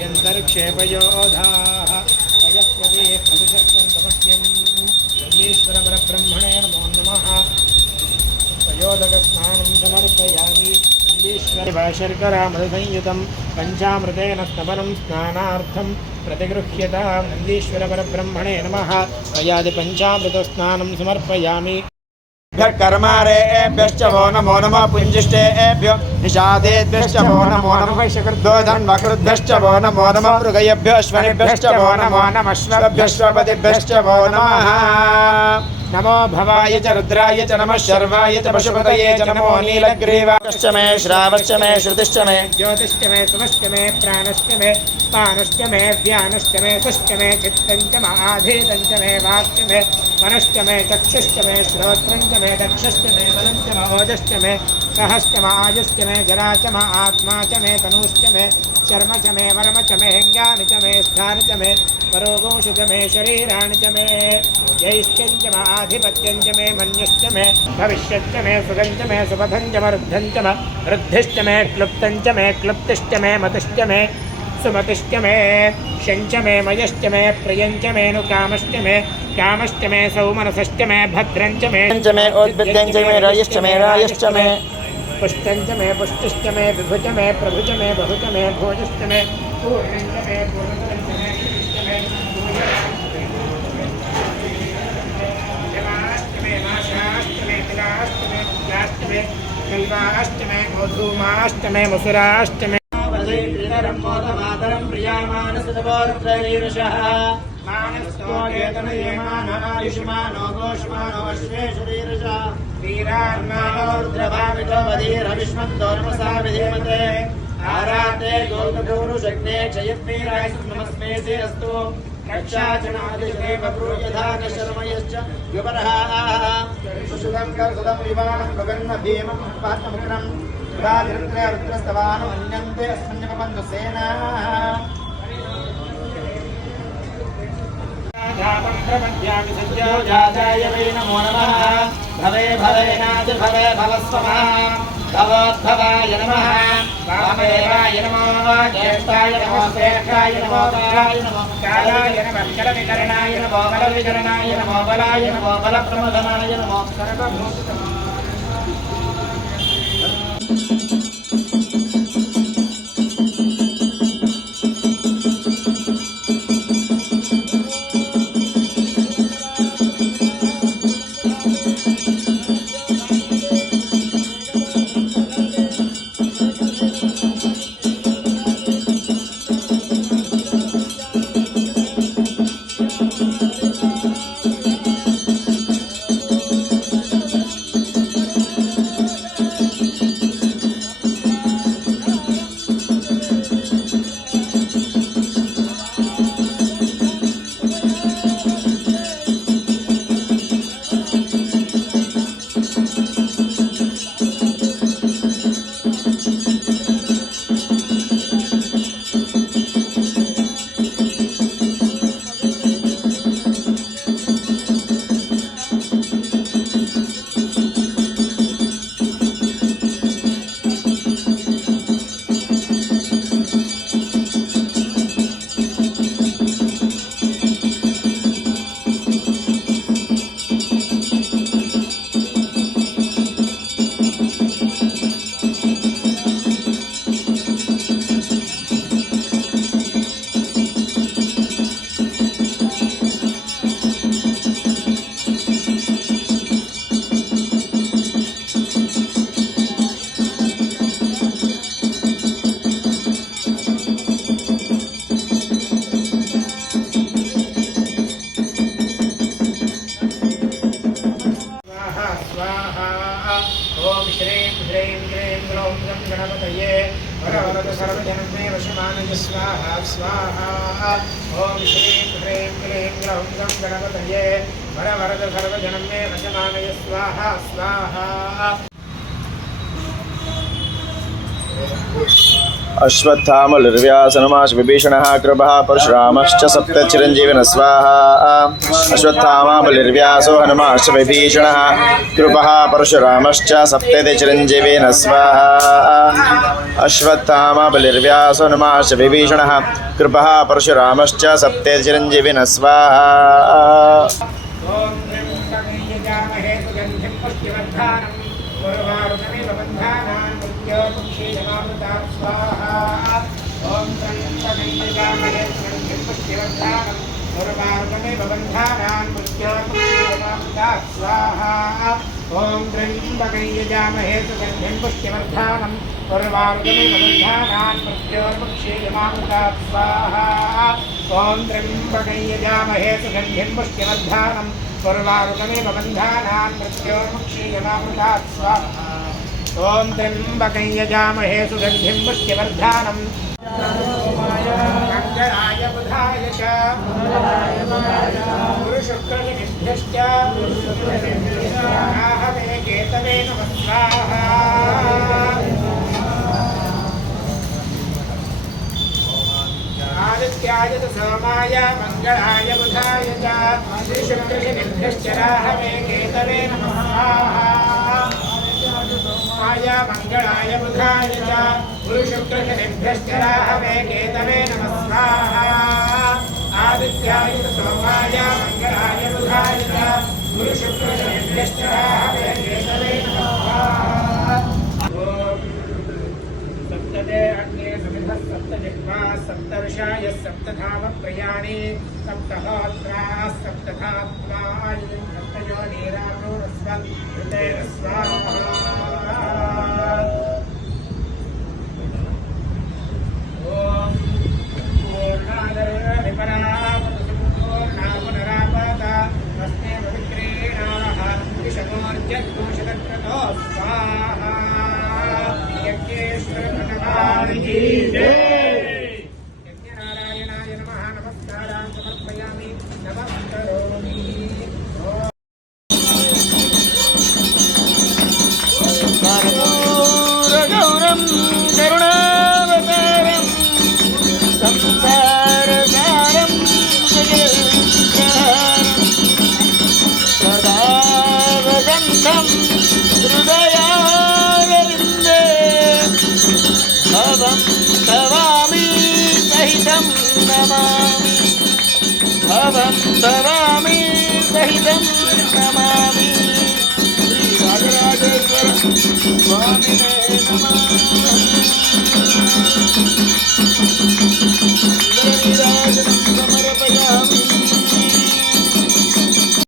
व्यन्तर्क्षेपयोधाः अयस्वते प्रविशक्तन्तमह्यं नन्दीश्वरपरब्रह्मणे नमो नमः। प्रयोदकस्नानं समर्पयामि। नन्दीश्वरशर्करामृतसंयुतं पञ्चामृतेन स्तपनं स्नानार्थं प्रतिगृह्यतां। नन्दीश्वरपरब्रह्मणे नमः। अयादि पञ्चामृतस्नानं समर्पयामि। कर्मारेभ्यश्च वो नमो नमः पुञ्जिष्टेभ्यो निषादेभ्यश्च वो नमो नमः वकृद्भ्यश्च वो नमो नमः मृगयेभ्यो अश्वनेभ्यश्च वो नमो नमः अश्वभ्यश्वपतिभ्यश्च वो नमः। नमो भवाय च रुद्राय च नमः शर्वाय च पशुपतये च नमो नीलग्रीवाश्च मे श्रावश्च मे श्रुतिश्च मे ज्योतिश्च मे सुमश्च मे प्राणश्च मे पानश्च मे व्यानश्च मे सश्च मे चित्तञ्च मे आधीतञ्च मे वाक्च मे मनश्च मे चक्षुश्च मे श्रोत्रञ्च मे दक्षश्च मे बलञ्च मे ओजश्च मे सहश्च मे आयुश्च मे जरा च मे आत्मा च मे तनुश्च मे शर्म च मे वर्म च मे ज्ञान च मे स्थान च मे परोगोषु च मे शरीराणि च मे जैश्चञ्च मे आधिपत्यञ्च मे मन्युश्च मे भविष्यच्च मे सुगञ्च मे सुपथञ्च मे रुद्धञ्च मे रुद्धिश्च मे क्लुप्तञ्च मे क्लुप्तिश्च मे मतिश्च मे सुमतिश्च मे शञ्च मे मयश्च मे प्रियञ्च मे नुकामश्च मे कामश्च मे सौमनसश्च मे भद्रञ्च मे औद्भिद्यञ्च मे रायश्च मे रायश्च मे पुष्टञ्च मे पुष्टिश्च मे विभुच मे प्रभुच मे बहुच मे भोजश्च मे पूर्णञ्च मे पूर्णतरञ्च मे कृतिश्च मे जलाश्च मे माशाश्च मे तिलाश्च मे तिलाश्च मे कल्वाश्च मे गोधूमाश्च मे मुसुराश्च मे मोदमातरं प्रियामानसदवोत्रैर्षः मानस्तोकेतनयेमानो आयुष्मानो घोषमानो अश्वेषुरीर्षः वीरान्मानो रुद्रभामितो वधीरविष्मन्तो नमसा विधीमते आराते गोल्कपूरुषग्ने क्षयद्वीराय नमस्मे अस्तु रक्षाचनादिशे बभ्रूयधा शर्मयश्च युवरः सुषुदं कर्षुदं विवानं गगन्न भीमं पात्रमुग्रं रुद्रे रुद्रस्तवानो अन्यन्ते अस्मन्यपबन्धु सेना जातं प्रपद्यामि सद्यो जाताय वै नमो नमः भवे भवेनाथ भवे भवस्वमः भवोद्भवाय नमः वामदेवाय नमो ज्येष्ठाय नमो श्रेष्ठाय नमो बालाय नमो कालाय नमः कलविकरणाय नमो बलविकरणाय नमो बलाय नमो बलप्रमदनाय नमो सर्वभूत स्वाहा स्वाहा ओम श्रीं ह्रीं क्लीं ग्रौं गं गणपतये वरवरद सर्वजनं मे वशमानय स्वाहा स्वाहा अश्वत्थामलुर्व्यासनमाश विभीषणः कृपः परशुरामश्च सप्त चिरञ्जीविनः स्वाहा अश्वत्थामा बलिर्व्यासो हनुमाश्च विभीषणः कृपः परशुरामश्च सप्तेति चिरञ्जीविनः स्वाहा अश्वत्थामा बलिर्व्यासो हनुमाश्च विभीषणः कृपः परशुरामश्च सप्तेति चिरञ्जीविनः स्वाहा ओम त्र्यंबकैर्यजामहे सुगन्धिं पुष्टिवर्धनम् उर्वारुकमिव बन्धानान् मृत्योर्मुक्षीयमामृतात् स्वाहा ओम त्र्यंबकैर्यजामहे सुगन्धिं पुष्टिवर्धनम् उर्वारुकमिव बन्धानान् मृत्योर्मुक्षीयमामृतात् स्वाहा ओम त्र्यंबकैर्यजामहे सुगन्धिं पुष्टिवर्धनम् उर्वारुकमिव बन्धानान् मृत्योर्मुक्षीयमामृतात् स्वाहा ओम त्र्यंबकं यजामहे सुगन्धिं पुष्टिवर्धनम् मंगलाय बुधाय च गुरुशुक्रशनिभ्यश्च राहवे केतवे नमः स्वाहा आदित्याय च सोमाय मंगलाय बुधाय च गुरुशुक्रशनिभ्यश्च राहवे केतवे नमः स्वाहा मंगलाय बुधाय च गुरुशुक्रशनिभ्यश्च राहवे केतवे नमः स्वाहा आदित्याय च सोमाय मंगलाय बुधाय च गुरुशुक्रशनिभ्यश्च राहवे केतवे नमः स्वाहा सप्तते अग्ने समिधः सप्तजिह्वा सप्तर्षाय सप्तधाम प्रियाणि सप्तहोत्राः सप्तधात्माय सप्तयोनिरानो स्वस्ते स्वाहा ओम पूर्णादरपरापतुपूर्णापुनरापत अस्मे पवित्रेणाः विषमोर्जद्दूषदक्रतो स्वाहा यज्ञेश्वर भगवान् की जय यज्ञनारायणाय नमः नमस्कारान् समर्पयामि नमस्कारो